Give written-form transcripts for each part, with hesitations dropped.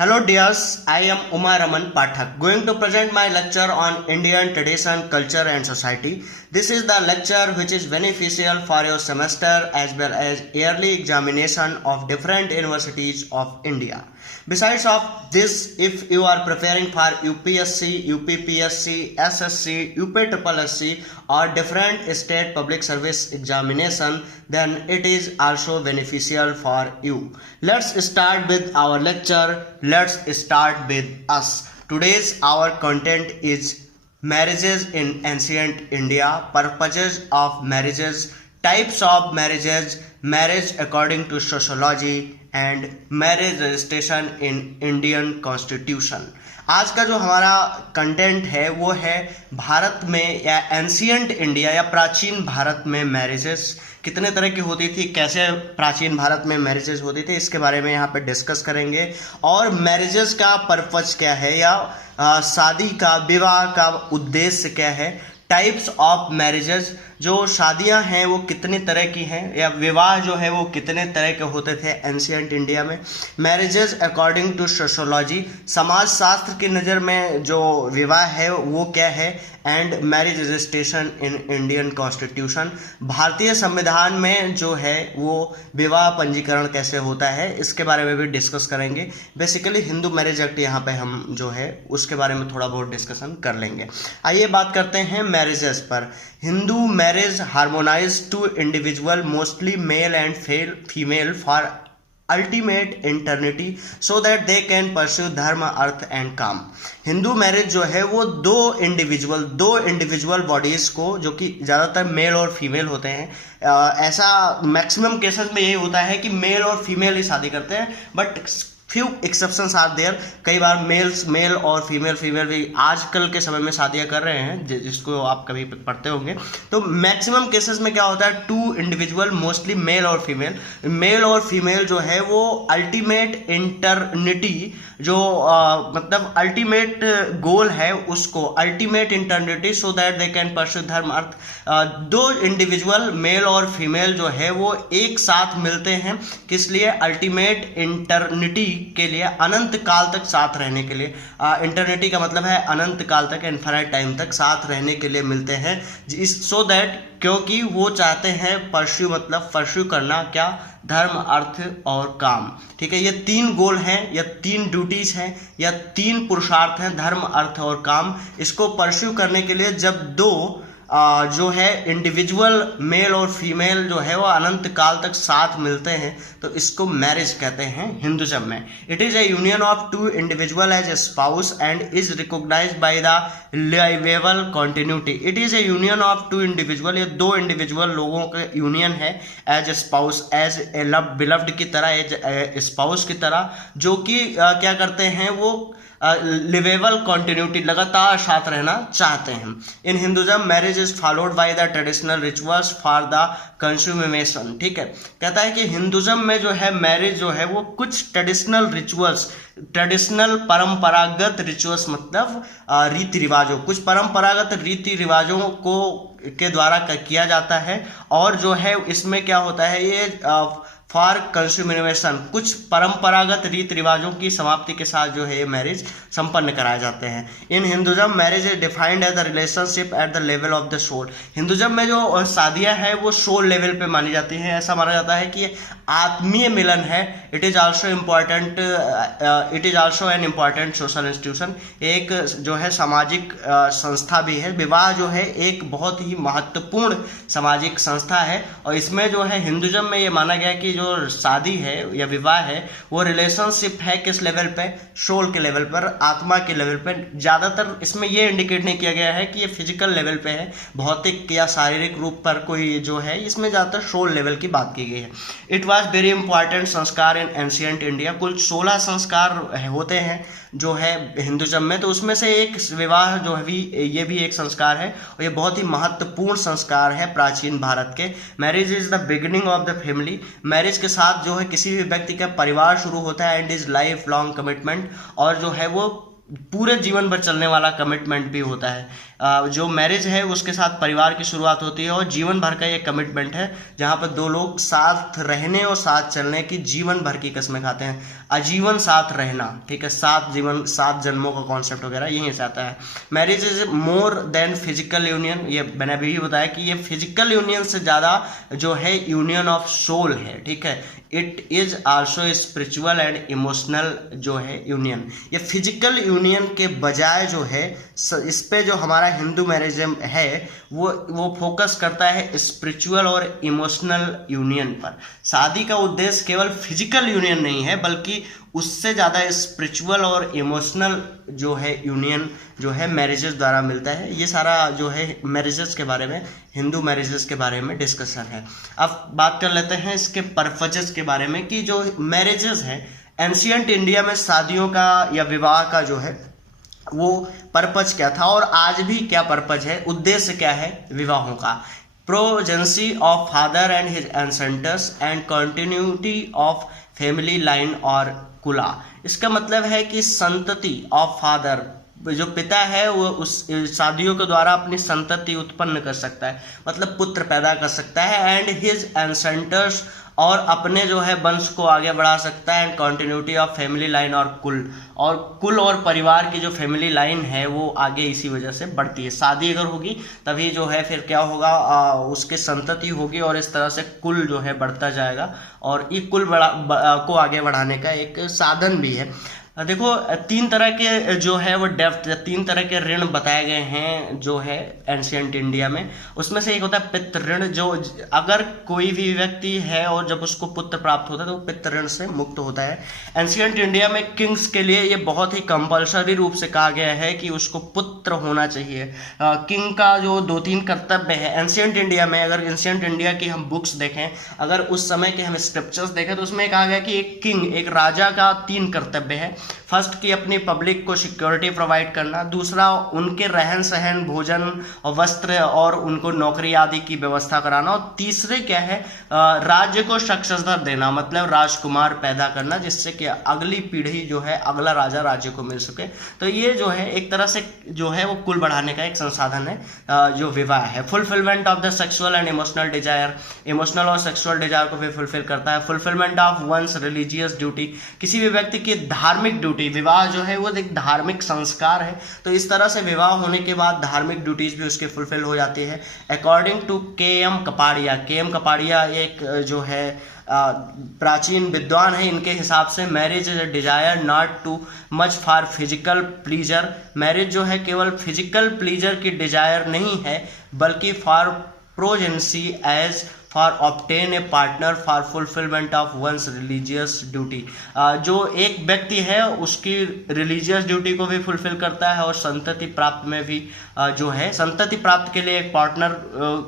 Hello dears, I am Uma Raman Pathak, going to present my lecture on Indian tradition, culture and society. This is the lecture which is beneficial for your semester as well as yearly examination of different universities of India. Besides of this, if you are preparing for UPSC, UPPSC, SSC, UPSSC or different state public service examination, then it is also beneficial for you. Let's start with our lecture. Let's start with us. Today's our content is marriages in ancient India, purposes of marriages, types of marriages, marriage according to sociology and marriage registration in Indian constitution. आज का जो हमारा content है वो है भारत में या ancient India या प्राचीन भारत में मैरिजेस कितने तरह की होती थी, कैसे प्राचीन भारत में मैरिजेस होती थी, इसके बारे में यहाँ पे डिस्कस करेंगे। और मैरिजेस का पर्पस क्या है या शादी का, विवाह का उद्देश्य क्या है, टाइप्स ऑफ मैरिजेस, जो शादियां हैं वो कितने तरह की हैं या विवाह जो है वो कितने तरह के होते थे एंशियंट इंडिया में। मैरिजेस अकॉर्डिंग टू सोशोलॉजी, समाज शास्त्र की नज़र में जो विवाह है वो क्या है। And marriage registration in Indian constitution, भारतीय संविधान में जो है वो विवाह पंजीकरण कैसे होता है इसके बारे में भी डिस्कस करेंगे। बेसिकली हिंदू मैरिज एक्ट यहाँ पे हम जो है उसके बारे में थोड़ा बहुत डिस्कशन कर लेंगे। आइए बात करते हैं मैरिजेस पर। Hindu marriage harmonise to individual mostly male and female for ultimate eternity so that they can pursue dharma, artha and काम। हिंदू मैरिज जो है वो दो इंडिविजुअल बॉडीज को, जो कि ज़्यादातर मेल और फीमेल होते हैं, ऐसा मैक्सिमम केसेस में यही होता है कि मेल और फीमेल ही शादी करते हैं, but few exceptions are there. कई बार मेल और फीमेल भी आजकल के समय में शादियां कर रहे हैं, जिसको आप कभी पढ़ते होंगे। तो मैक्सिमम केसेस में क्या होता है, टू इंडिविजुअल मोस्टली मेल और फीमेल जो है वो अल्टीमेट इंटरनिटी, जो मतलब अल्टीमेट गोल है उसको, ultimate eternity so that they can pursue dharma, artha. दो इंडिविजुअल मेल और फीमेल जो है वो एक साथ मिलते हैं, किस लिए, अल्टीमेट इंटरनिटी के लिए, अनंत काल तक साथ रहने के लिए। इंटरनिटी का मतलब है अनंत काल तक, इनफाइनाइट टाइम तक साथ रहने के लिए मिलते हैं, सो दैट, क्योंकि वो चाहते हैं परस्यू, मतलब परस्यू करना क्या, धर्म, अर्थ और काम। ठीक है, ये तीन गोल हैं या तीन ड्यूटीज हैं या तीन पुरुषार्थ हैं, धर्म, अर्थ और काम। इसको परस्यू करने के लिए जब दो जो है इंडिविजुअल मेल और फीमेल जो है वो अनंत काल तक साथ मिलते हैं, तो इसको मैरिज कहते हैं हिंदुज़म में। It is a union of two individual as a spouse and is recognized by the livable continuity. It is a union of two individual, ये दो इंडिविजुअल लोगों का यूनियन है, as a spouse, as a beloved की तरह, as a spouse की तरह, जो कि क्या करते हैं, वो लिवेबल कंटिन्यूटी, लगातार साथ रहना चाहते हैं। In Hinduism marriage is followed by the traditional rituals for the consummation. ठीक है, कहता है कि हिंदुज़म में जो है मैरिज जो है वो कुछ ट्रेडिशनल रिचुअल्स, ट्रेडिशनल परंपरागत रिचुअल्स मतलब रीति रिवाजों, कुछ परंपरागत रीति रिवाजों को के द्वारा किया जाता है। और जो है इसमें क्या होता है, ये फॉर कंज्यूमेशन, कुछ परंपरागत रीति रिवाजों की समाप्ति के साथ जो है ये मैरिज संपन्न कराए जाते हैं। In Hinduism marriage is defined as the relationship at the level of the soul. Hinduism में जो शादियां हैं वो सोल लेवल पे मानी जाती हैं। ऐसा माना जाता है कि आत्मीय मिलन है। It is also an important social institution, एक जो है सामाजिक संस्था भी है। विवाह जो है एक बहुत ही महत्वपूर्ण सामाजिक संस्था है, और इसमें जो है हिंदुज़म में ये माना गया कि जो शादी है या विवाह है वो रिलेशनशिप है किस लेवल पे, सोल के लेवल पर, आत्मा के लेवल पर। ज़्यादातर इसमें ये इंडिकेट नहीं किया गया है कि ये फिजिकल लेवल पे है, भौतिक या शारीरिक रूप पर कोई जो है, इसमें ज़्यादातर सोल लेवल की बात की गई है। इट वॉज वेरी इंपॉर्टेंट संस्कार इन एंशियंट इंडिया। कुल 16 संस्कार होते हैं जो है हिंदुज़म में, तो उसमें से एक विवाह जो है ये भी एक संस्कार है, और ये बहुत ही महत्वपूर्ण संस्कार है प्राचीन भारत के। Marriage is the beginning of the family. Marriage के साथ जो है किसी भी व्यक्ति का परिवार शुरू होता है, and is life long commitment, और जो है वो पूरे जीवन भर चलने वाला कमिटमेंट भी होता है। जो मैरिज है उसके साथ परिवार की शुरुआत होती है और जीवन भर का ये कमिटमेंट है, जहाँ पर दो लोग साथ रहने और साथ चलने की जीवन भर की कस्में खाते हैं। आजीवन साथ रहना, ठीक है, सात जीवन, सात जन्मों का कॉन्सेप्ट वगैरह यहीं से आता है। Marriage is more than physical union, ये मैंने अभी भी बताया कि ये फिजिकल यूनियन से ज़्यादा जो है यूनियन ऑफ सोल है, ठीक है। It is also spiritual and emotional जो है यूनियन। ये फिजिकल यूनियन के बजाय जो है इस पे जो हमारा हिंदू मैरिज है वो फोकस करता है स्पिरिचुअल और इमोशनल यूनियन पर। शादी का उद्देश्य केवल फिजिकल यूनियन नहीं है, बल्कि उससे ज़्यादा स्पिरिचुअल और इमोशनल जो है यूनियन जो है मैरिजेस द्वारा मिलता है। ये सारा जो है मैरिजेस के बारे में, हिंदू मैरिजेस के बारे में डिस्कशन है। अब बात कर लेते हैं इसके पर्पजेस के बारे में कि जो मैरिजेस है एंशियंट इंडिया में शादियों का या विवाह का जो है वो पर्पज क्या था और आज भी क्या पर्पज है, उद्देश्य क्या है विवाहों का। Progeny of father and his ancestors and continuity of family line और कुला। इसका मतलब है कि संतति ऑफ फादर, जो पिता है वो उस शादियों के द्वारा अपनी संतति उत्पन्न कर सकता है, मतलब पुत्र पैदा कर सकता है। एंड हिज एंसेंटर्स, और अपने जो है वंश को आगे बढ़ा सकता है। And continuity of family line और कुल और परिवार की जो फैमिली लाइन है वो आगे इसी वजह से बढ़ती है। शादी अगर होगी तभी जो है फिर क्या होगा, उसके संतति होगी और इस तरह से कुल जो है बढ़ता जाएगा और ये कुल को आगे बढ़ाने का एक साधन भी है। देखो तीन तरह के जो है वो डेप्थ, तीन तरह के ऋण बताए गए हैं जो है एंशियंट इंडिया में। उसमें से एक होता है पितृ ऋण, जो अगर कोई भी व्यक्ति है और जब उसको पुत्र प्राप्त होता है तो वो पितृ ऋण से मुक्त होता है। एंशियंट इंडिया में किंग्स के लिए ये बहुत ही कंपल्सरी रूप से कहा गया है कि उसको पुत्र होना चाहिए। किंग का जो 2-3 कर्तव्य है एंशियंट इंडिया में, अगर एंशियंट इंडिया की हम बुक्स देखें, अगर उस समय के हम स्क्रिप्चर्स देखें तो उसमें कहा गया कि एक किंग, एक राजा का 3 कर्तव्य है। फर्स्ट की अपनी पब्लिक को सिक्योरिटी प्रोवाइड करना, दूसरा उनके रहन सहन, भोजन और वस्त्र और उनको नौकरी आदि की व्यवस्था कराना, और तीसरे क्या है, राज्य को सक्सेसर देना, मतलब राजकुमार पैदा करना जिससे कि अगली पीढ़ी जो है, अगला राजा राज्य को मिल सके। तो ये जो है एक तरह से जो है वो कुल बढ़ाने का एक संसाधन है जो विवाह है। Fulfilment of the sexual and emotional desire, emotional और सेक्सुअल डिजायर को भी फुलफिल करता है। Fulfilment of one's religious duty, किसी भी व्यक्ति की धार्मिक ड्यूटी, विवाह जो है वो एक धार्मिक संस्कार है, तो इस तरह से विवाह होने के बाद धार्मिक ड्यूटीज भी उसके फुलफिल हो जाती है। According to KM. Kapadia, KM. Kapadia एक जो है प्राचीन विद्वान है, इनके हिसाब से marriage is a desire not too much for physical pleasure. Marriage जो है केवल फिजिकल प्लीजर की डिजायर नहीं है, बल्कि for progeny as for obtain a partner for fulfilment of one's religious duty. जो एक व्यक्ति है उसकी रिलीजियस ड्यूटी को भी फुलफिल करता है और संतति प्राप्त में भी जो है संतति प्राप्त के लिए एक पार्टनर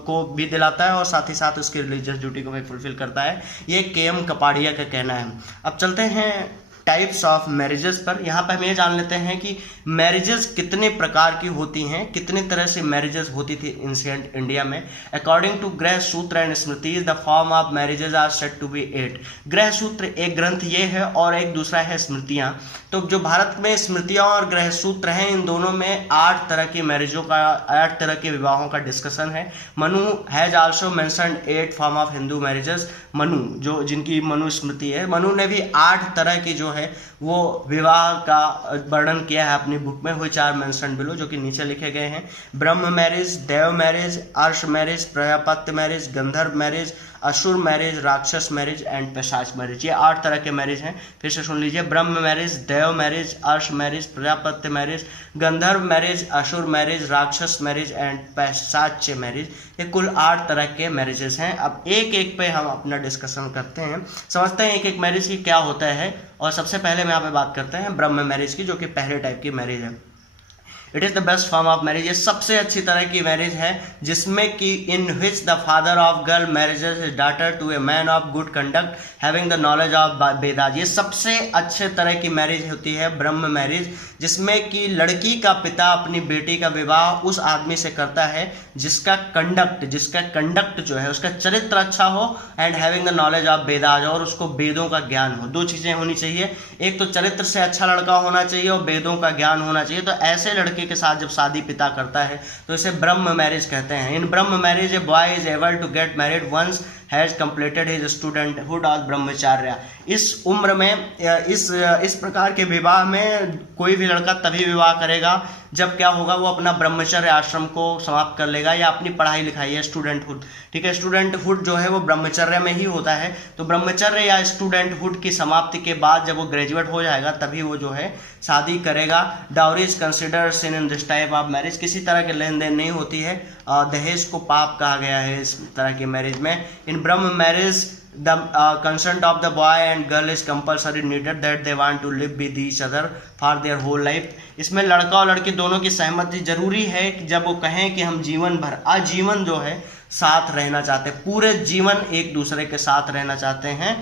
को भी दिलाता है और साथ ही साथ उसकी रिलीजियस ड्यूटी को भी फुलफिल करता है। ये के.एम. कपाड़िया का कहना है। अब चलते हैं टाइप्स ऑफ मैरिजेस पर। यहाँ पर हम ये जान लेते हैं कि मैरिजेस कितने प्रकार की होती हैं, कितने तरह से मैरिजेस होती थी एंशिएंट इंडिया में। According to Grihya Sutra and Smritis the form of marriages are said to be 8। Grihya सूत्र एक ग्रंथ ये है और एक दूसरा है स्मृतियाँ। तो जो भारत में स्मृतियाँ और गृह सूत्र हैं, इन दोनों में 8 तरह की मैरिजों का, 8 तरह के विवाहों का डिस्कशन है। Manu has also mentioned 8 form of Hindu marriages. Manu जो जिनकी मनु स्मृति है, मनु ने भी 8 तरह की जो है वो विवाह का वर्णन किया है अपनी बुक में, व्हिच आर मेंशन्ड बिलो, जो कि नीचे लिखे गए हैं। ब्रह्म मैरिज, देव मैरिज, अर्श मैरिज, प्रजापत्य मैरिज, गंधर्व मैरिज, असुर मैरिज, राक्षस मैरिज एंड पैशाच मैरिज। ये 8 तरह के मैरिज हैं। फिर से सुन लीजिए, ब्रह्म मैरिज, देव मैरिज, अर्श मैरिज, प्रजापत्य मैरिज, गंधर्व मैरिज, असुर मैरिज, राक्षस मैरिज एंड पैशाच मैरिज। ये कुल 8 तरह के मैरिजेस हैं। अब एक एक पे हम अपना डिस्कशन करते हैं, समझते हैं एक एक मैरिज की क्या होता है। और सबसे पहले हम यहाँ पे बात करते हैं ब्रह्म मैरिज की, जो कि पहले टाइप की मैरिज है। It is the best form of marriage, ये सबसे अच्छी तरह की मैरिज है, जिसमें कि in which the father of girl marriages his daughter to a man of good conduct having the knowledge of Vedas. ये सबसे अच्छे तरह की मैरिज होती है ब्रह्म मैरिज, जिसमें कि लड़की का पिता अपनी बेटी का विवाह उस आदमी से करता है जिसका कंडक्ट जो है, उसका चरित्र अच्छा हो, and having the knowledge of Vedas, और उसको वेदों का ज्ञान हो। 2 चीज़ें होनी चाहिए, एक तो चरित्र से अच्छा लड़का होना चाहिए और वेदों का ज्ञान होना चाहिए। तो ऐसे लड़के के साथ जब शादी पिता करता है तो इसे ब्रह्म मैरिज कहते हैं। In Brahma marriage a boy is able to get married once has completed his studenthood of brahmacharya. इस उम्र में इस प्रकार के विवाह में कोई भी लड़का तभी विवाह करेगा जब क्या होगा, वो अपना ब्रह्मचर्य आश्रम को समाप्त कर लेगा या अपनी पढ़ाई लिखाई है स्टूडेंटहुड, ठीक है। स्टूडेंटहुड जो है वो ब्रह्मचर्य में ही होता है, तो ब्रह्मचर्य या स्टूडेंटहुड की समाप्ति के बाद जब वो ग्रेजुएट हो जाएगा तभी वो जो है शादी करेगा। Dowry is consider sin in this type of marriage, किसी तरह के लेन देन नहीं होती है, दहेज को पाप कहा गया है इस तरह की मैरिज में। इन Brahma marriage the consent of the boy and girl is compulsory needed that they want to live with each other for their whole life। इसमें लड़का और लड़की दोनों की सहमति जरूरी है कि जब वो कहें कि हम जीवन भर आजीवन जो है साथ रहना चाहते हैं, पूरे जीवन एक दूसरे के साथ रहना चाहते हैं,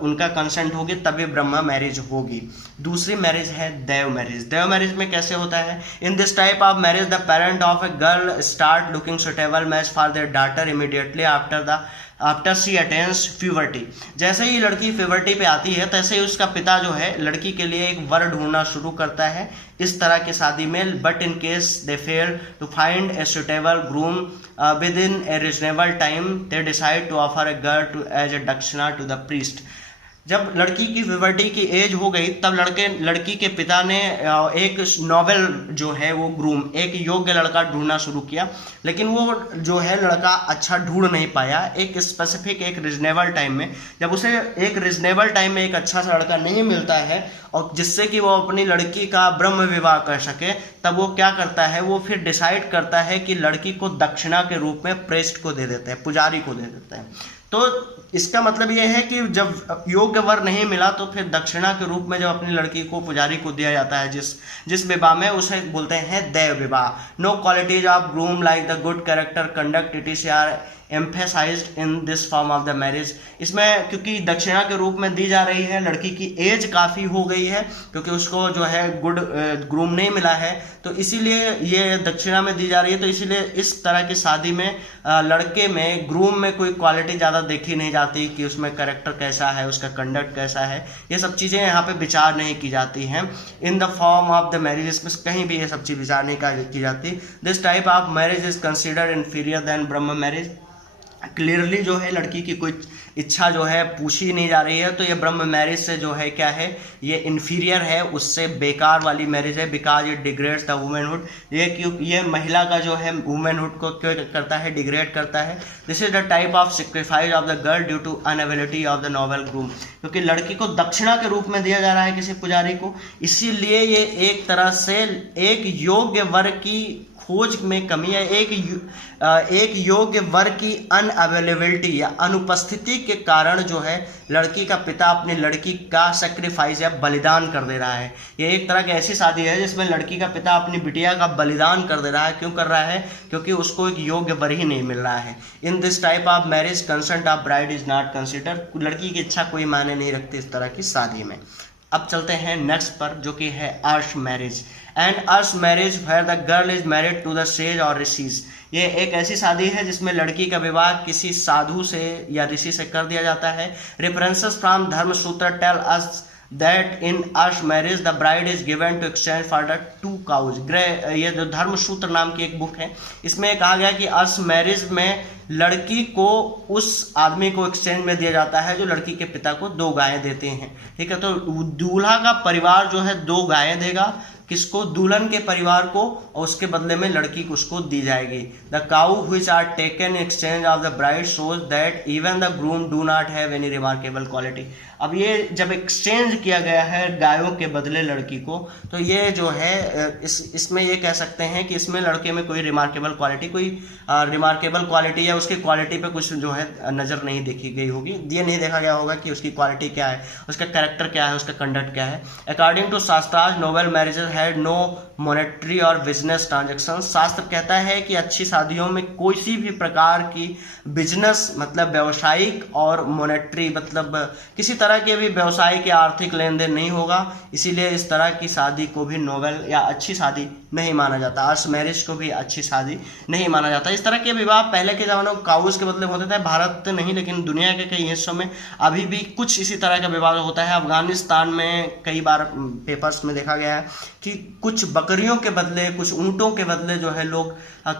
उनका कंसेंट होगी तभी ब्रह्म मैरिज होगी। दूसरी मैरिज है देव मैरिज। देव मैरिज में कैसे होता है, in this type of marriage the parent of a girl start looking suitable match for their daughter immediately after she attains puberty. जैसे ही लड़की प्यूबर्टी पे आती है तैसे ही उसका पिता जो है लड़की के लिए एक वर ढूंढना शुरू करता है इस तरह की शादी में। But in case they fail to find a suitable groom within a reasonable time they decide to offer a girl to as a dakshina to the priest. जब लड़की की प्यूबर्टी की एज हो गई तब लड़की के पिता ने एक नॉवेल जो है वो ग्रूम, एक योग्य लड़का ढूंढना शुरू किया, लेकिन वो जो है लड़का अच्छा ढूंढ नहीं पाया एक स्पेसिफिक एक रिजनेबल टाइम में। जब उसे एक रिजनेबल टाइम में एक अच्छा सा लड़का नहीं मिलता है और जिससे कि वो अपनी लड़की का ब्रह्म विवाह कर सके, तब वो क्या करता है, वो फिर डिसाइड करता है कि लड़की को दक्षिणा के रूप में प्रेस्ट को दे देते हैं, पुजारी को दे देते हैं। तो इसका मतलब ये है कि जब योग्य वर नहीं मिला तो फिर दक्षिणा के रूप में जब अपनी लड़की को पुजारी को दिया जाता है जिस विवाह में, उसे बोलते हैं देव विवाह। No qualities of groom like the good character conduct it is are emphasized in this form of the marriage. इसमें क्योंकि दक्षिणा के रूप में दी जा रही है, लड़की की एज काफ़ी हो गई है क्योंकि उसको जो है गुड ग्रूम नहीं मिला है, तो इसीलिए ये दक्षिणा में दी जा रही है। तो इसीलिए इस तरह की शादी में लड़के में ग्रूम में कोई क्वालिटी ज़्यादा देखी नहीं जाती कि उसमें कैरेक्टर कैसा है, उसका कंडक्ट कैसा है, ये सब चीज़ें यहाँ पे विचार नहीं की जाती हैं। In the form of the marriage, इसमें कहीं भी ये सब चीज़ विचार नहीं की जाती। This type of marriage is considered inferior than Brahma marriage. Clearly जो है लड़की की कोई इच्छा जो है पूछी नहीं जा रही है, तो ये ब्रह्म मैरिज से जो है क्या है, ये इन्फीरियर है, उससे बेकार वाली मैरिज है। Because it degrades the womanhood, ये महिला का जो है वुमेनहुड को क्यों करता है, डिग्रेड करता है। This is the type of sacrifice of the girl due to unavailability of the novel groom, क्योंकि लड़की को दक्षिणा के रूप में दिया जा रहा है किसी पुजारी को, इसीलिए ये एक तरह से एक योग्य वर की खोज में कमी है, एक योग्य वर की अनअवेलेबिलिटी या अनुपस्थिति के कारण जो है लड़की का पिता अपनी लड़की का सेक्रीफाइस या बलिदान कर दे रहा है। ये एक तरह की ऐसी शादी है जिसमें लड़की का पिता अपनी बिटिया का बलिदान कर दे रहा है। क्यों कर रहा है, क्योंकि उसको एक योग्य वर ही नहीं मिल रहा है। In this type of marriage consent of bride is not considered, लड़की की इच्छा कोई मायने नहीं रखती इस तरह की शादी में। अब चलते हैं नेक्स्ट पर, जो कि है Arsh marriage. And Arsh marriage where the girl is married to the sage और ऋषिज। ये एक ऐसी शादी है जिसमें लड़की का विवाह किसी साधु से या ऋषि से कर दिया जाता है। References from Dharmasutra tell us that in Arsh marriage the bride is given to exchange for the 2 cows। ये जो धर्मसूत्र नाम की एक बुक है, इसमें कहा गया कि अर्श मैरिज में लड़की को उस आदमी को एक्सचेंज में दिया जाता है जो लड़की के पिता को 2 गायें देते हैं, ठीक है। तो दूल्हा का परिवार जो है 2 गायें देगा, किसको, दुल्हन के परिवार को, और उसके बदले में लड़की को उसको दी जाएगी। The cow which are taken exchange of the bride shows that even the groom do not have any remarkable quality. अब ये जब एक्सचेंज किया गया है गायों के बदले लड़की को, तो ये जो है इसमें ये कह सकते हैं कि इसमें लड़के में कोई रिमार्केबल क्वालिटी या उसकी क्वालिटी पे कुछ जो है नज़र नहीं देखी गई होगी। ये नहीं देखा गया होगा कि उसकी क्वालिटी क्या है, उसका कैरेक्टर क्या है, उसका कंडक्ट क्या है। According to shastras noble marriages had no monetary और बिजनेस ट्रांजेक्शन। शास्त्र कहता है कि अच्छी शादियों में कोई भी प्रकार की बिजनेस मतलब व्यावसायिक और मॉनेटरी मतलब किसी तरह तरह के भी व्यवसायिक या आर्थिक लेन देन नहीं होगा, इसीलिए इस तरह की शादी को भी नोबल या अच्छी शादी नहीं माना जाता। अर्श मैरिज को भी अच्छी शादी नहीं माना जाता। इस तरह के विवाह पहले के ज़माने में काउस के बदले होते थे, भारत नहीं लेकिन दुनिया के कई हिस्सों में अभी भी कुछ इसी तरह का विवाह होता है। अफगानिस्तान में कई बार पेपर्स में देखा गया है कि कुछ बकरियों के बदले, कुछ ऊँटों के बदले जो है लोग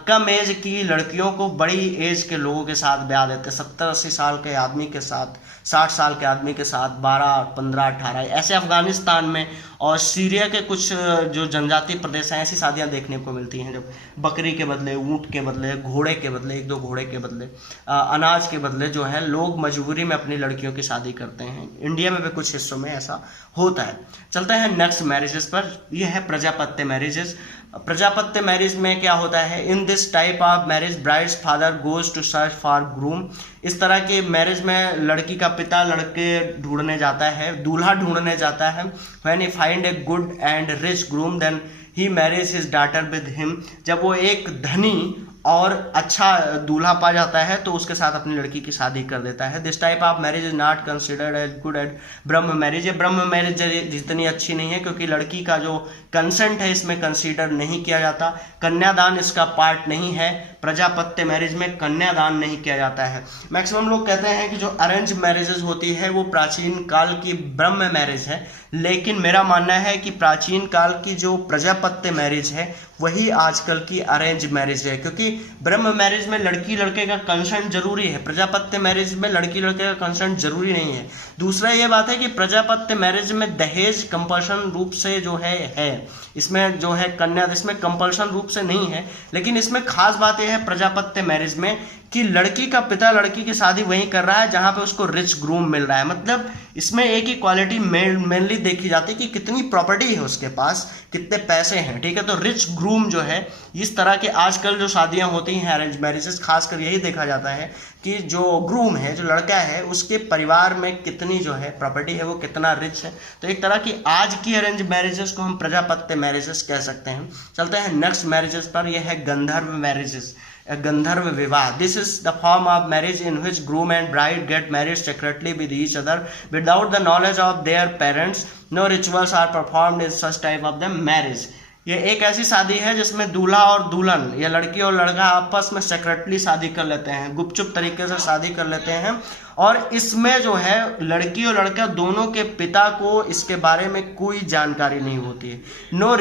कम एज की लड़कियों को बड़ी एज के लोगों के साथ ब्याह देते, 70-80 साल के आदमी के साथ, 60 साल के आदमी के साथ 12, 15, 18 ऐसे अफगानिस्तान में और सीरिया के कुछ जो जनजातीय प्रदेश हैं ऐसी शादियां देखने को मिलती हैं, जब बकरी के बदले, ऊँट के बदले, घोड़े के बदले, 1-2 घोड़े के बदले, अनाज के बदले जो है लोग मजबूरी में अपनी लड़कियों की शादी करते हैं। इंडिया में भी कुछ हिस्सों में ऐसा होता है। चलते हैं नेक्स्ट मैरिजेस पर। यह है प्रजापत्य मैरिजेस। प्रजापत्य मैरिज में क्या होता है, in this type of marriage bride's father goes to search for groom. इस तरह के मैरिज में लड़की का पिता लड़के ढूंढने जाता है, दूल्हा ढूंढने जाता है। When he find a good and rich groom then he marriage his daughter with him. जब वो एक धनी और अच्छा दूल्हा पा जाता है तो उसके साथ अपनी लड़की की शादी कर देता है। This type of marriage is not considered as good as Brahma marriage. ये ब्रह्म मैरिज जितनी अच्छी नहीं है क्योंकि लड़की का जो कंसेंट है इसमें कंसीडर नहीं किया जाता। कन्यादान इसका पार्ट नहीं है। प्रजापत्य मैरिज में कन्यादान नहीं किया जाता है। मैक्सिमम लोग कहते हैं कि जो अरेंज मैरिजेस होती है वो प्राचीन काल की ब्रह्म मैरिज है, लेकिन मेरा मानना है कि प्राचीन काल की जो प्रजापत्य मैरिज है वही आजकल की अरेंज मैरिज है, क्योंकि ब्रह्म मैरिज में लड़की लड़के का कंसेंट जरूरी है, प्रजापत्य मैरिज में लड़की लड़के का कंसेंट जरूरी नहीं है। दूसरा ये बात है कि प्रजापत्य मैरिज में दहेज कंपल्सन रूप से जो है इसमें जो है कन्या, इसमें कंपल्सन रूप से नहीं है। लेकिन इसमें खास बात यह है प्रजापत्य मैरिज में कि लड़की का पिता लड़की की शादी वहीं कर रहा है जहां पे उसको रिच ग्रूम मिल रहा है। मतलब इसमें एक ही क्वालिटी मेनली देखी जाती है कि कितनी प्रॉपर्टी है उसके पास, कितने पैसे हैं, ठीक है। तो रिच ग्रूम जो है, इस तरह के आजकल जो शादियां होती हैं अरेंज मैरिजेस, खासकर यही देखा जाता है कि जो ग्रूम है, जो लड़का है, उसके परिवार में कितनी जो है प्रॉपर्टी है, वो कितना रिच है। तो एक तरह की आज की अरेंज मैरिजेस को हम प्रजापत्य मैरिजेस कह सकते हैं। चलते हैं नेक्स्ट मैरिजेस पर। यह है गंधर्व मैरिजेस, गंधर्व विवाह। This is the form of marriage in which groom and bride get married secretly with each other without the knowledge of their parents. No rituals are performed in such type of the marriage. ये एक ऐसी शादी है जिसमें दूल्हा और दुल्हन या लड़की और लड़का आपस में सेक्रेटली शादी कर लेते हैं, गुपचुप तरीके से शादी कर लेते हैं। और इसमें जो है लड़की और लड़का दोनों के पिता को इसके बारे में कोई जानकारी नहीं होती है। No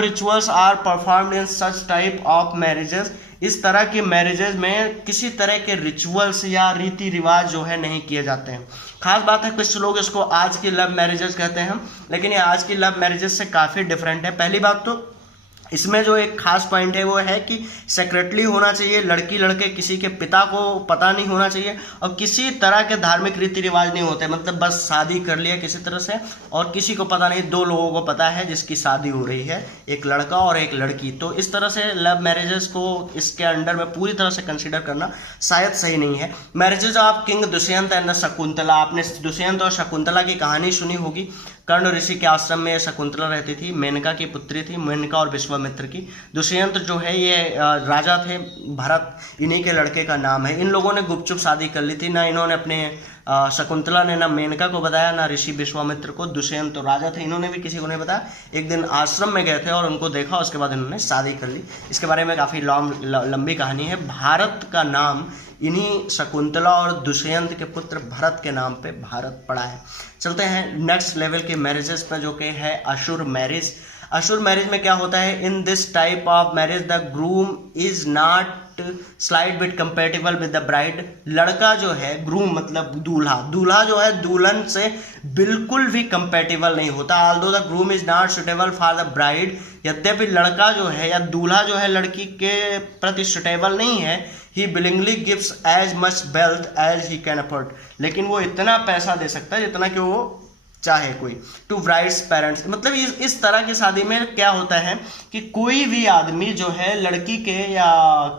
rituals are performed in such type of marriages. इस तरह के मैरिजेस में किसी तरह के रिचुअल्स या रीति रिवाज जो है नहीं किए जाते हैं। खास बात है कुछ लोग इसको आज की लव मैरिजेस कहते हैं, लेकिन ये आज की लव मैरिजेस से काफ़ी डिफरेंट है। पहली बात तो इसमें जो एक खास पॉइंट है वो है कि सेक्रेटली होना चाहिए, लड़की लड़के किसी के पिता को पता नहीं होना चाहिए और किसी तरह के धार्मिक रीति रिवाज नहीं होते। मतलब बस शादी कर लिया किसी तरह से और किसी को पता नहीं, 2 लोगों को पता है जिसकी शादी हो रही है, एक लड़का और एक लड़की। तो इस तरह से लव मैरिजेस को इसके अंडर में पूरी तरह से कंसिडर करना शायद सही नहीं है। Marriages of king Dushyant and Shakuntala. आपने दुष्यंत और शकुंतला की कहानी सुनी होगी। कर्ण ऋषि के आश्रम में शकुंतला रहती थी, मेनका की पुत्री थी, मेनका और विश्वामित्र की। दुष्यंत जो है ये राजा थे, भरत इन्हीं के लड़के का नाम है। इन लोगों ने गुपचुप शादी कर ली थी, ना इन्होंने अपने शकुंतला ने ना मेनका को बताया, ना ऋषि विश्वामित्र को। दुष्यंत तो राजा थे, इन्होंने भी किसी को नहीं बताया। एक दिन आश्रम में गए थे और उनको देखा, उसके बाद इन्होंने शादी कर ली। इसके बारे में काफ़ी लंबी कहानी है। भारत का नाम इन्हीं शकुंतला और दुष्यंत के पुत्र भरत के नाम पे भारत पड़ा है। चलते हैं नेक्स्ट लेवल के मैरिजेस पर, जो कि है असुर मैरिज। असुर मैरिज में क्या होता है, in this type of marriage the groom is not slide bit compatible with the bride. लड़का जो है, ग्रूम मतलब दूल्हा, दूल्हा जो है दुल्हन से बिल्कुल भी कंपेटेबल नहीं होता। Although the groom is not suitable for the bride. यद्यपि लड़का जो है या दूल्हा जो है लड़की के प्रति सुटेबल नहीं है, ही willingly gives as much wealth as he can afford। लेकिन वो इतना पैसा दे सकता है जितना कि वो चाहे कोई। टू ब्राइड्स पेरेंट्स, मतलब इस तरह की शादी में क्या होता है कि कोई भी आदमी जो है लड़की के या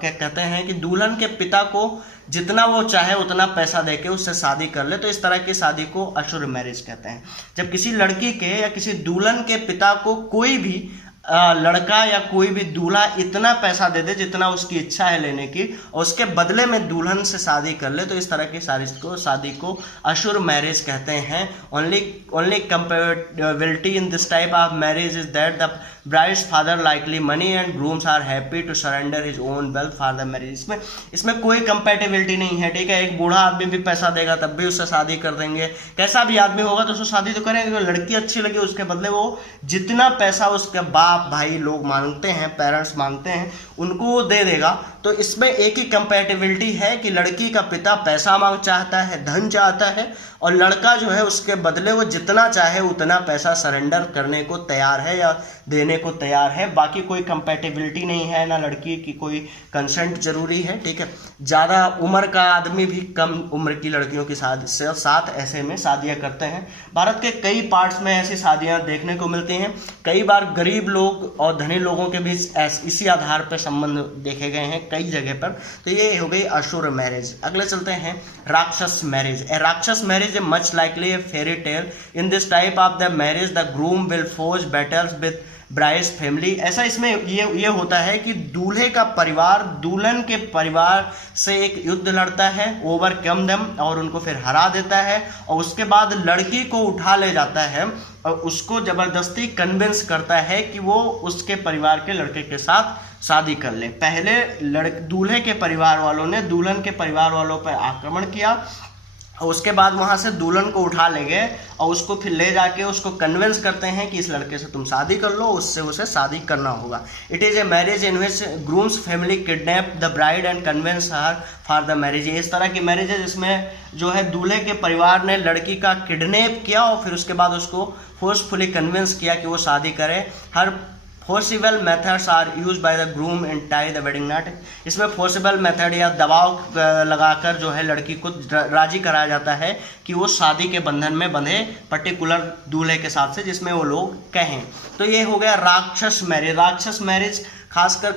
क्या कहते हैं कि दुल्हन के पिता को जितना वो चाहे उतना पैसा देके उससे शादी कर ले, तो इस तरह की शादी को असुर मैरिज कहते हैं। जब किसी लड़की के या किसी दुल्हन के पिता को कोई भी लड़का या कोई भी दूल्हा इतना पैसा दे दे जितना उसकी इच्छा है लेने की, और उसके बदले में दुल्हन से शादी कर ले, तो इस तरह की शादी को अशुर मैरिज कहते हैं। Only compatibility in this type of marriage is that the bride's father likely money and grooms are happy to surrender his own wealth for the marriage. इसमें कोई कंपेटेबिलिटी नहीं है, ठीक है। एक बूढ़ा आदमी भी पैसा देगा तब भी उससे शादी कर देंगे, कैसा भी आदमी होगा तो उससे शादी तो करेंगे। लड़की अच्छी लगी उसके बदले वो जितना पैसा उसके बाप भाई लोग मांगते हैं, पेरेंट्स मांगते हैं, उनको वो दे देगा। तो इसमें एक ही कंपैटिबिलिटी है कि लड़की का पिता पैसा मांग चाहता है, धन चाहता है, और लड़का जो है उसके बदले वो जितना चाहे उतना पैसा सरेंडर करने को तैयार है या देने को तैयार है। बाकी कोई कंपैटिबिलिटी नहीं है, ना लड़की की कोई कंसेंट जरूरी है, ठीक है। ज़्यादा उम्र का आदमी भी कम उम्र की लड़कियों की साथ ऐसे में शादियां करते हैं। भारत के कई पार्ट्स में ऐसी शादियां देखने को मिलती हैं। कई बार गरीब लोग और धनी लोगों के बीच इसी आधार पर संबंध देखे गए हैं कई जगह पर। तो ये हो गई अशुर मैरिज। अगले चलते हैं राक्षस मैरिज। ए राक्षस marriage is much likely a fairy tale. In this type of the marriage, the groom will forge battles with bride's family. ऐसा इसमें ये होता है कि दूल्हे का परिवार दुल्हन के परिवार से एक युद्ध लड़ता है, ओवरकम देम, और उनको फिर हरा देता है, और उसके बाद लड़की को उठा ले जाता है और उसको जबरदस्ती कन्विंस करता है कि वो उसके परिवार के लड़के के साथ शादी कर ले। पहले दूल्हे के परिवार वालों ने दुल्हन के परिवार वालों पर आक्रमण किया, और उसके बाद वहाँ से दुल्हन को उठा ले गए और उसको फिर ले जाके उसको कन्विंस करते हैं कि इस लड़के से तुम शादी कर लो, उससे उसे शादी करना होगा। It is a marriage in which grooms family kidnap the bride and convince her for the marriage. इस तरह की मैरिज है जिसमें जो है दूल्हे के परिवार ने लड़की का किडनैप किया और फिर उसके बाद उसको फोर्सफुली कन्विंस किया कि वो शादी करे। हर forcible methods are use by the groom and tie the wedding knot. इसमें फोर्सिबल मेथड या दबाव लगाकर जो है लड़की को राजी कराया जाता है कि वो शादी के बंधन में बंधे पर्टिकुलर दूल्हे के साथ से जिसमें वो लोग कहें। तो ये हो गया राक्षस मैरिज। राक्षस मैरिज खासकर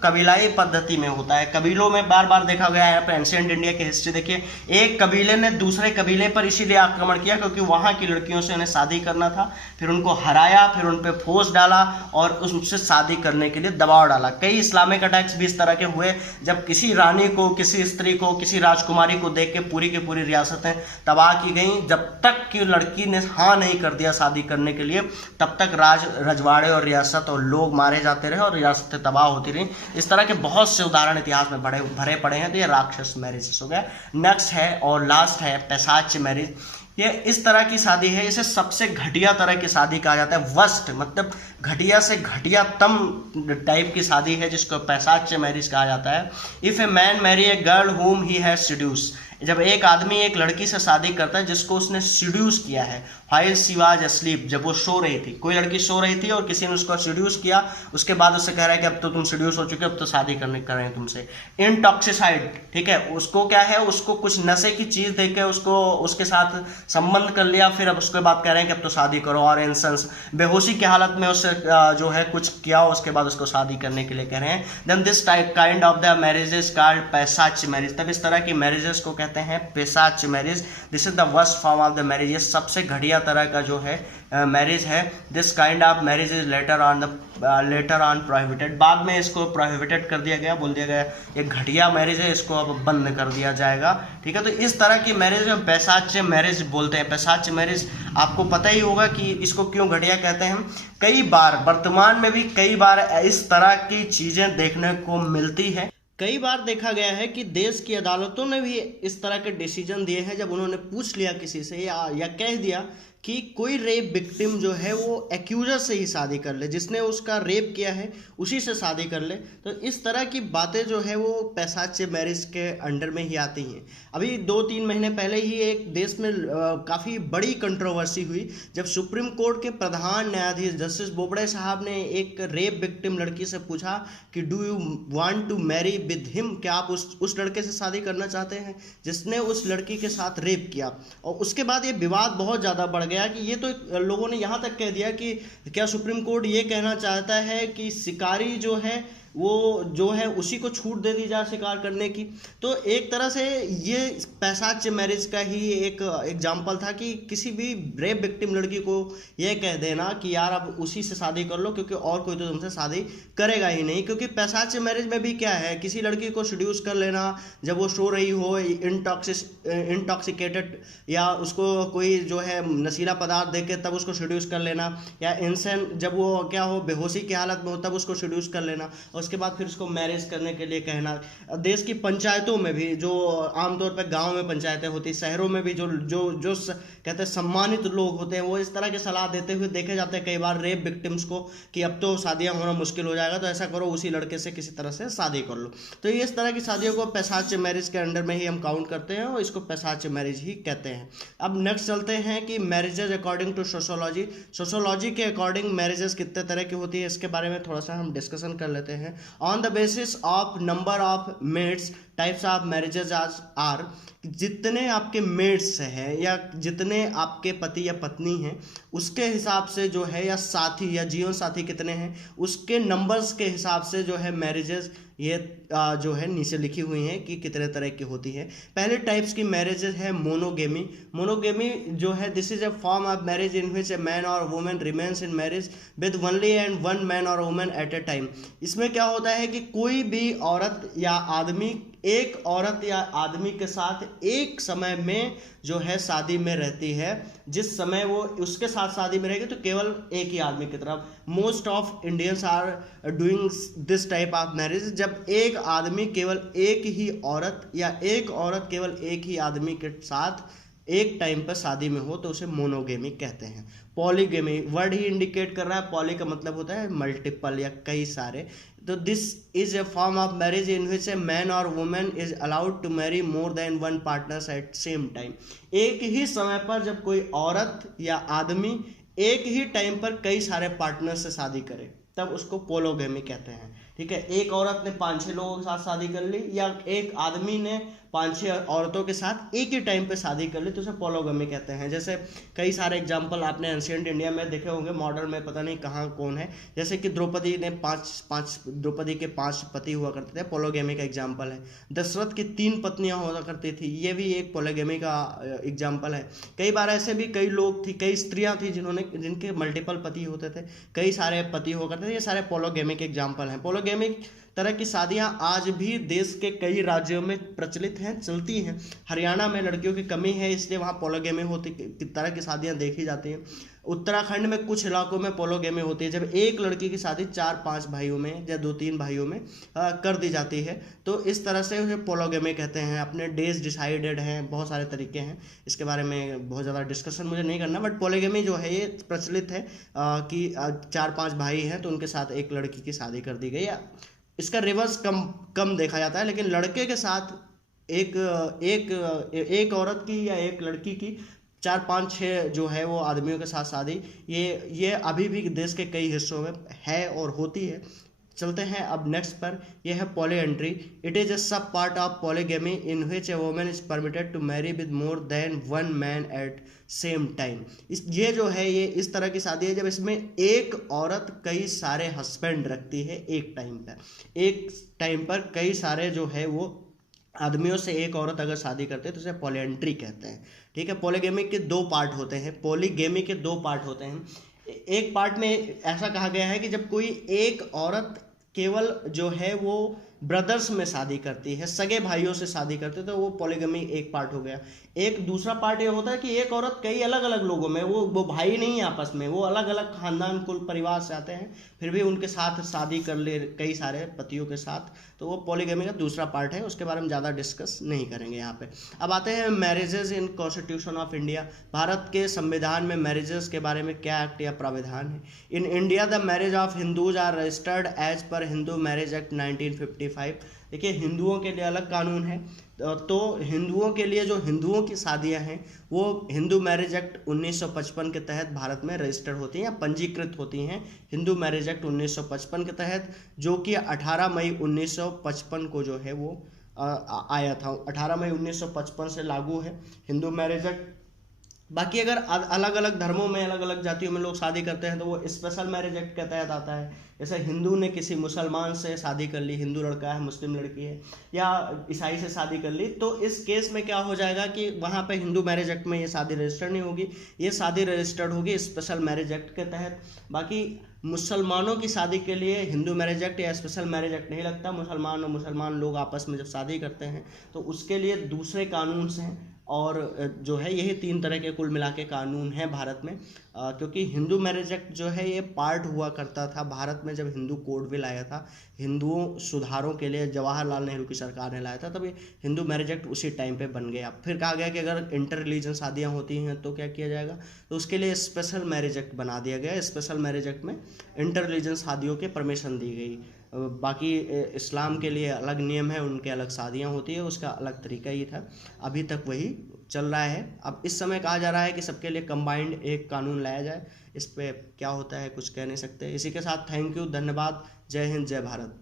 कबीलाई पद्धति में होता है। कबीलों में बार बार देखा गया है। यहाँ पे एंशिएंट इंडिया की हिस्ट्री देखिए, एक कबीले ने दूसरे कबीले पर इसीलिए आक्रमण किया क्योंकि वहाँ की लड़कियों से उन्हें शादी करना था, फिर उनको हराया, फिर उन पर फोर्स डाला और उससे शादी करने के लिए दबाव डाला। कई इस्लामिक अटैक्स भी इस तरह के हुए, जब किसी रानी को, किसी स्त्री को, किसी राजकुमारी को देख के पूरी की पूरी रियासतें तबाह की गई। जब तक कि लड़की ने हाँ नहीं कर दिया शादी करने के लिए, तब तक रजवाड़े और रियासत और लोग मारे जाते रहे और रियासतें तबाह होती रही। इस तरह के बहुत से उदाहरण इतिहास में भरे पड़े हैं। तो ये राक्षस मैरिज हो गया। नेक्स्ट है और लास्ट है पैसाच मैरिज। ये इस तरह की शादी है, इसे सबसे घटिया तरह की शादी कहा जाता है। वर्स्ट मतलब घटिया से घटियातम टाइप की शादी है जिसको पैसाच मैरिज कहा जाता है। If a man marry a girl whom he has seduce, जब एक आदमी एक लड़की से शादी करता है जिसको उसने सीड्यूस किया है, व्हाइल शी वाज अस्लीप, जब वो सो रही थी, कोई लड़की सो रही थी और किसी ने उसको सीड्यूस किया, उसके बाद उससे कह रहा है कि अब तो तुम सीड्यूस हो चुके, अब तो शादी कर रहे हैं तुमसे। इनटॉक्सिसाइड, ठीक है, उसको क्या है, उसको कुछ नशे की चीज़ दे के उसको उसके साथ संबंध कर लिया, फिर अब उसके बाद कह रहे हैं कि अब तो शादी करो। और इंसेंस, बेहोशी की हालत में उससे जो है कुछ किया, उसके बाद उसको शादी करने के लिए कह रहे हैं। Then this type kind of the marriages called Paishach marriage. तब इस तरह की मैरिजेस को कहते हैं Paishach marriage. This is the worst form of the marriage. ये सबसे घटिया तरह का जो है मैरिज है। This kind of marriage is later on prohibited. बाद में इसको प्रोहिबिटेड कर दिया गया, बोल दिया गया ये घटिया मैरिज है, इसको अब बंद कर दिया जाएगा, ठीक है। तो इस तरह की मैरिज में पैसाच मैरिज बोलते हैं। पैसाच मैरिज आपको पता ही होगा कि इसको क्यों घटिया कहते हैं। कई बार वर्तमान में भी कई बार इस तरह की चीज़ें देखने को मिलती है। कई बार देखा गया है कि देश की अदालतों ने भी इस तरह के डिसीजन दिए हैं जब उन्होंने पूछ लिया किसी से या कह दिया कि कोई रेप विक्टिम जो है वो एक्यूजर से ही शादी कर ले, जिसने उसका रेप किया है उसी से शादी कर ले। तो इस तरह की बातें जो है वो पैसाच मैरिज के अंडर में ही आती हैं। अभी 2-3 महीने पहले ही एक देश में काफ़ी बड़ी कंट्रोवर्सी हुई जब सुप्रीम कोर्ट के प्रधान न्यायाधीश जस्टिस बोबड़े साहब ने एक रेप विक्टिम लड़की से पूछा कि do you want to marry with him, क्या आप उस लड़के से शादी करना चाहते हैं जिसने उस लड़की के साथ रेप किया। और उसके बाद ये विवाद बहुत ज़्यादा बढ़ गया कि ये तो लोगों ने यहाँ तक कह दिया कि क्या सुप्रीम कोर्ट ये कहना चाहता है कि शिकारी जो है वो जो है उसी को छूट दे दी जाए शिकार करने की। तो एक तरह से ये पैशाच्य मैरिज का ही एक एग्जाम्पल था कि किसी भी रेप विक्टिम लड़की को यह कह देना कि यार अब उसी से शादी कर लो क्योंकि और कोई तो तुमसे शादी करेगा ही नहीं। क्योंकि पैशाच्य मैरिज में भी क्या है, किसी लड़की को सेड्यूस कर लेना जब वो सो रही हो इंटॉक्सिकेटेड, या उसको कोई जो है नशीला पदार्थ दे के तब उसको सेड्यूस कर लेना, या इंसान जब वो क्या हो बेहोशी की हालत में हो तब उसको सेड्यूस कर लेना और उसके बाद फिर उसको मैरिज करने के लिए कहना। देश की पंचायतों में भी जो आमतौर पर गांव में पंचायतें होती, शहरों में भी जो जो जो कहते हैं सम्मानित लोग होते हैं, वो इस तरह की सलाह देते हुए देखे जाते हैं कई बार रेप विक्टिम्स को कि अब तो शादियां होना मुश्किल हो जाएगा, तो ऐसा करो उसी लड़के से किसी तरह से शादी कर लो। तो ये इस तरह की शादियों को पैशाच्य मैरिज के अंडर में ही हम काउंट करते हैं और इसको पैशाच्य मैरिज ही कहते हैं। अब नेक्स्ट चलते हैं कि मैरिजेज अकॉर्डिंग टू सोशोलॉजी के अकॉर्डिंग मैरिजेस कितने तरह की होती है, इसके बारे में थोड़ा सा हम डिस्कशन कर लेते हैं। On the basis of number of mates types of marriages are, जितने आपके मेड्स हैं या जितने आपके पति या पत्नी हैं उसके हिसाब से जो है, या साथी या जीवन साथी कितने हैं उसके नंबर्स के हिसाब से जो है मैरिजेज ये जो है नीचे लिखी हुई हैं कि कितने तरह की होती है। पहले टाइप्स की मैरिजेज है मोनोगेमी जो है this is a form of marriage in which a man और woman remains in marriage with only and one man और वुमेन एट ए टाइम। इसमें क्या होता है कि कोई भी औरत या आदमी एक औरत या आदमी के साथ एक समय में जो है शादी में रहती है। जिस समय वो उसके साथ शादी में रहेगी तो केवल एक ही आदमी की तरफ। Most of Indians are doing this type of marriage, जब एक आदमी केवल एक ही औरत या एक औरत केवल एक ही आदमी के साथ एक टाइम पर शादी में हो तो उसे मोनोगेमी कहते हैं। पॉलीगेमी वर्ड ही इंडिकेट कर रहा है, पॉली का मतलब होता है मल्टीपल या कई सारे। तो this is a form of marriage in which a man और woman is allowed to marry more than one partners at same time. एक ही समय पर जब कोई औरत या आदमी एक ही टाइम पर कई सारे पार्टनर से शादी करे तब उसको पोलोगेमी कहते हैं। ठीक है, एक औरत ने 5-6 लोगों के साथ शादी कर ली या एक आदमी ने 5-6 औरतों के साथ एक ही टाइम पे शादी कर ली तो उसे पोलोगमी कहते हैं। जैसे कई सारे एग्जाम्पल आपने एंशिएंट इंडिया में देखे होंगे, मॉडर्न में पता नहीं कहाँ कौन है। जैसे कि द्रौपदी ने द्रौपदी के 5 पति हुआ करते थे, पोलोगेमी का एग्जाम्पल है। दशरथ की 3 पत्नियां हुआ करती थी, ये भी एक पोलोगेमी का एग्जाम्पल है। कई बार ऐसे भी कई लोग थी, कई स्त्रियां थी जिनके मल्टीपल पति होते थे, कई सारे पति हुआ करते थे। ये सारे पोलोगेमी के एग्जाम्पल हैं। पोलोगेमी तरह की शादियां आज भी देश के कई राज्यों में प्रचलित हैं, चलती हैं। हरियाणा में लड़कियों की कमी है इसलिए वहाँ पोलोगेमी होती तरह की शादियां देखी जाती हैं। उत्तराखंड में कुछ इलाकों में पोलोगेमी होती है, जब एक लड़की की शादी 4-5 भाइयों में या 2-3 भाइयों में कर दी जाती है तो इस तरह से उसे पोलोगेमी कहते हैं। अपने डेज डिसाइडेड हैं, बहुत सारे तरीके हैं, इसके बारे में बहुत ज़्यादा डिस्कशन मुझे नहीं करना। बट पोलोगेमी जो है ये प्रचलित है कि 4-5 भाई हैं तो उनके साथ एक लड़की की शादी कर दी गई। इसका रिवर्स कम देखा जाता है, लेकिन लड़के के साथ एक औरत की या एक लड़की की 4-5-6 जो है वो आदमियों के साथ शादी ये अभी भी देश के कई हिस्सों में है और होती है। चलते हैं अब नेक्स्ट पर, यह है पॉलीएंट्री। It is a sub part of polygamy in which a woman is permitted to marry with more than one man at same time. ये जो है ये इस तरह की शादी है जब इसमें एक औरत कई सारे हस्बैंड रखती है एक टाइम पर कई सारे जो है वो आदमियों से एक औरत अगर शादी करते हैं तो उसे पॉलीएंट्री कहते हैं। ठीक है, पॉलीगेमी के 2 पार्ट होते हैं। पॉलीगेमी के 2 पार्ट होते हैं। एक पार्ट में ऐसा कहा गया है कि जब कोई एक औरत केवल जो है वो ब्रदर्स में शादी करती है, सगे भाइयों से शादी करती है, तो वो पॉलीगमी एक पार्ट हो गया। एक दूसरा पार्ट ये होता है कि एक औरत कई अलग अलग लोगों में, वो भाई नहीं है आपस में, वो अलग अलग खानदान कुल परिवार से आते हैं, फिर भी उनके साथ शादी कर ले कई सारे पतियों के साथ, तो वो पॉलीगमी का दूसरा पार्ट है। उसके बारे में ज़्यादा डिस्कस नहीं करेंगे यहाँ पे। अब आते हैं marriages in constitution of India. Bharat के संविधान में मैरिजेस के बारे में क्या एक्ट या प्राविधान है। In India the marriage of Hindus are registered as per Hindu marriage act 1955। देखिए, हिंदुओं के लिए अलग कानून है, तो हिंदुओं के लिए जो हिंदुओं की शादियां हैं वो हिंदू मैरिज एक्ट 1955 के तहत भारत में रजिस्टर्ड होती हैं या पंजीकृत होती हैं। हिंदू मैरिज एक्ट 1955 के तहत, जो कि 18 मई 1955 को जो है वो आया था। 18 मई 1955 से लागू है हिंदू मैरिज एक्ट। बाकी अगर अलग अलग धर्मों में अलग अलग जातियों में लोग शादी करते हैं तो वो स्पेशल मैरिज एक्ट के तहत आता है। जैसे हिंदू ने किसी मुसलमान से शादी कर ली, हिंदू लड़का है मुस्लिम लड़की है, या ईसाई से शादी कर ली, तो इस केस में क्या हो जाएगा कि वहाँ पे हिंदू मैरिज एक्ट में ये शादी रजिस्टर्ड नहीं होगी, ये शादी रजिस्टर्ड होगी स्पेशल मैरिज एक्ट के तहत। बाकी मुसलमानों की शादी के लिए हिंदू मैरिज एक्ट या स्पेशल मैरिज एक्ट नहीं लगता। मुसलमान और मुसलमान लोग आपस में जब शादी करते हैं तो उसके लिए दूसरे कानून हैं, और जो है यही 3 तरह के कुल मिला के कानून हैं भारत में। क्योंकि हिंदू मैरिज एक्ट जो है ये पार्ट हुआ करता था भारत में जब हिंदू कोड बिल आया था, हिंदुओं सुधारों के लिए जवाहरलाल नेहरू की सरकार ने लाया था, तब ये हिंदू मैरिज एक्ट उसी टाइम पे बन गया। फिर कहा गया कि अगर इंटर रिलीजन शादियाँ होती हैं तो क्या किया जाएगा, तो उसके लिए स्पेशल मैरिज एक्ट बना दिया गया। स्पेशल मैरिज एक्ट में इंटर रिलीजन शादियों के परमिशन दी गई। बाकी इस्लाम के लिए अलग नियम है, उनके अलग शादियाँ होती है, उसका अलग तरीका ही था। अभी तक वही चल रहा है। अब इस समय कहा जा रहा है कि सबके लिए कंबाइंड एक कानून लाया जाए। इस पे क्या होता है कुछ कह नहीं सकते। इसी के साथ थैंक यू, धन्यवाद, जय हिंद, जय भारत।